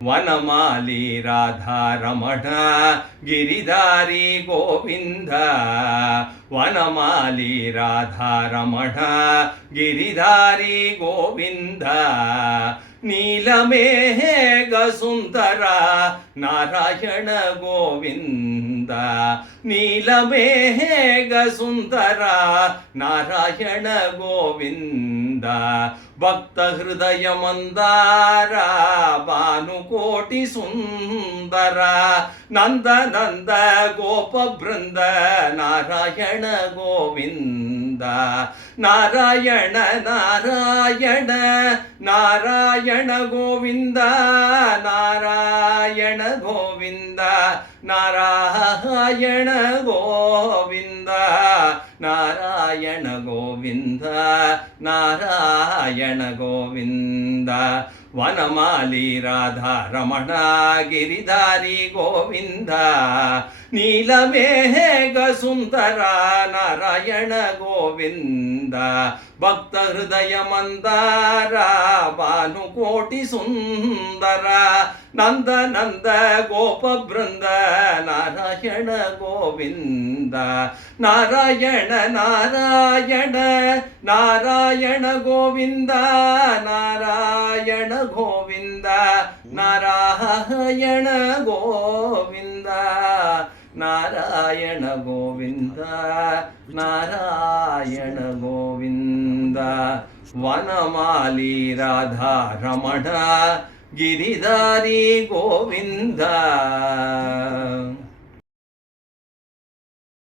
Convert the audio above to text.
వనమాలి రాధారమణ గిరిధారి గోవింద వనమాలి రాధారమణ గిరిధారి గోవింద నీలమేఘ సుందర నారాయణ గోవింద నీలమేఘ సుందర నారాయణ గోవింద భక్త హృదయ మందార భానుకోటి సుందర నంద నంద గోప బృంద నారాయణ గోవింద నారాయణ నారాయణ నారాయణ గోవింద నారాయణ గోవింద నారాయణ గోవింద నారాయణ గోవింద నారాయణ గోవింద వనమాలి రాధారమణ గిరిధారి గోవింద నీలమేఘ సుందర నారాయణ గోవింద భక్త హృదయ మందార భానుకోటి సుందర నంద నంద గోప బృంద నారాయణ గోవింద నారాయణ నారాయణ నారాయణ గోవింద నారాయణ గోవింద నారాయణ గోవింద నారాయణ గోవింద నారాయణ గోవింద వనమాలి రాధారమణ గిరిధారి గోవింద